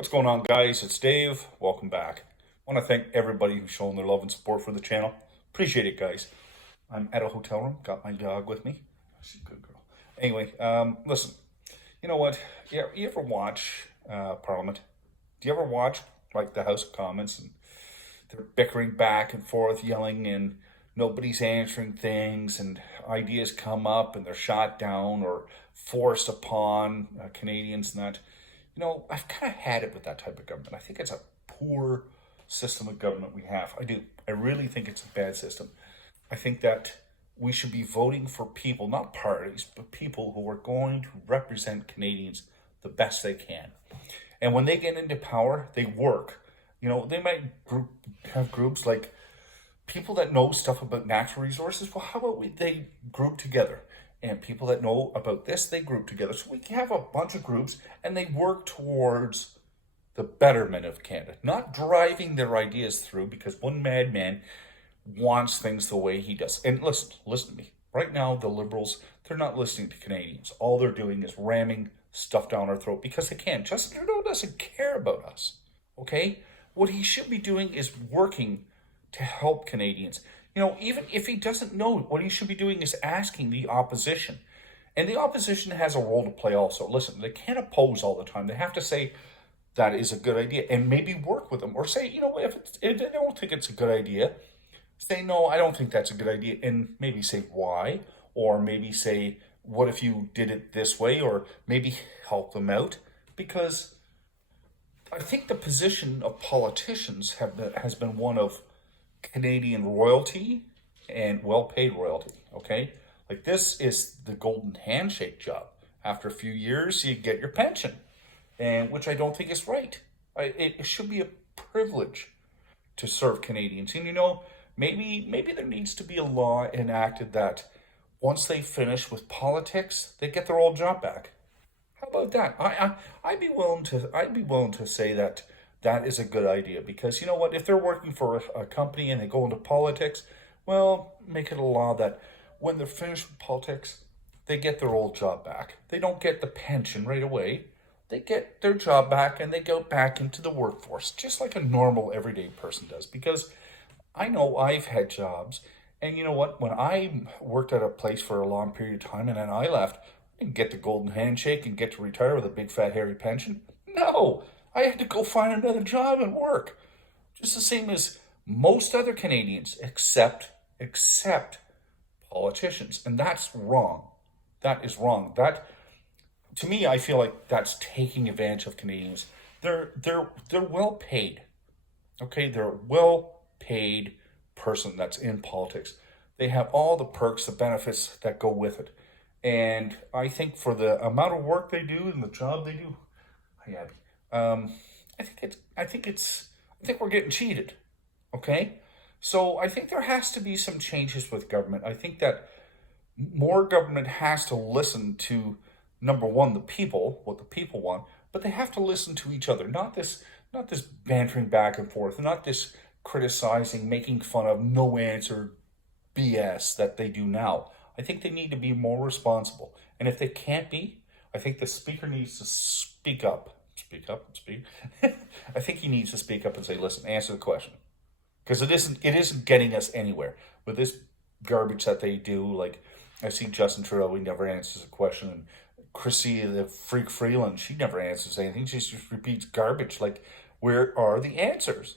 What's going on, guys? It's Dave. Welcome back. I want to thank everybody who's shown their love and support for the channel. Appreciate it, guys. I'm at a hotel room. Got my dog with me. She's a good girl. Anyway, listen. You know what? You ever watch Parliament? Do you ever watch like the House of Commons and they're bickering back and forth, yelling, and nobody's answering things, and ideas come up and they're shot down or forced upon Canadians and that? I've kind of had it with that type of government. I think it's a poor system of government we have. I do. I really think it's a bad system. I think that we should be voting for people, not parties, but people who are going to represent Canadians the best they can. And when they get into power, they work. They might have groups like people that know stuff about natural resources. Well, how about they group together? And people that know about this, they group together. So we can have a bunch of groups and they work towards the betterment of Canada, not driving their ideas through because one madman wants things the way he does. And listen to me. Right now, the Liberals, they're not listening to Canadians. All they're doing is ramming stuff down our throat because they can. Justin Trudeau doesn't care about us, okay? What he should be doing is working to help Canadians. Even if he doesn't know, what he should be doing is asking the opposition. And the opposition has a role to play also. Listen, they can't oppose all the time. They have to say that is a good idea and maybe work with them. Or say, if they don't think it's a good idea, say, no, I don't think that's a good idea. And maybe say why. Or maybe say, what if you did it this way? Or maybe help them out. Because I think the position of politicians has been one of Canadian royalty and well-paid royalty, okay? Like, this is the golden handshake job. After a few years, you get your pension, and which I don't think is right. It should be a privilege to serve Canadians. And maybe there needs to be a law enacted that once they finish with politics, they get their old job back. How about that? I'd be willing to say that is a good idea, because you know what? If they're working for a company and they go into politics, well, make it a law that when they're finished with politics, they get their old job back. They don't get the pension right away. They get their job back and they go back into the workforce, just like a normal everyday person does. Because I know I've had jobs, and you know what? When I worked at a place for a long period of time and then I left, I didn't get the golden handshake and get to retire with a big fat hairy pension. No. I had to go find another job and work. Just the same as most other Canadians, except politicians. And that's wrong. That is wrong. To me, I feel like that's taking advantage of Canadians. They're well paid. Okay, they're a well paid person that's in politics. They have all the perks, the benefits that go with it. And I think for the amount of work they do and the job they do, hi Abby. I think we're getting cheated. Okay? So I think there has to be some changes with government. I think that more government has to listen to, number one, the people, what the people want, but they have to listen to each other. Not this bantering back and forth, not this criticizing, making fun of, no answer BS that they do now. I think they need to be more responsible. And if they can't be, I think the speaker needs to speak up. I think he needs to speak up and say, listen, answer the question. Because it isn't getting us anywhere. With this garbage that they do, like I see Justin Trudeau, he never answers a question. And Chrissy, the freak Freeland, she never answers anything. She just repeats garbage. Like, where are the answers?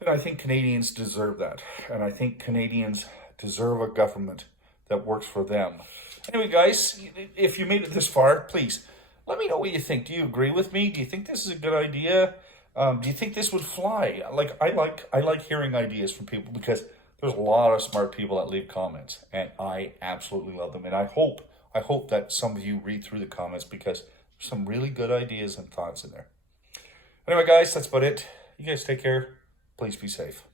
And I think Canadians deserve that. And I think Canadians deserve a government that works for them. Anyway, guys, if you made it this far, please let me know what you think. Do you agree with me? Do you think this is a good idea? Do you think this would fly? I like hearing ideas from people, because there's a lot of smart people that leave comments, and I absolutely love them. And I hope that some of you read through the comments, because there's some really good ideas and thoughts in there. Anyway, guys, that's about it. You guys take care. Please be safe.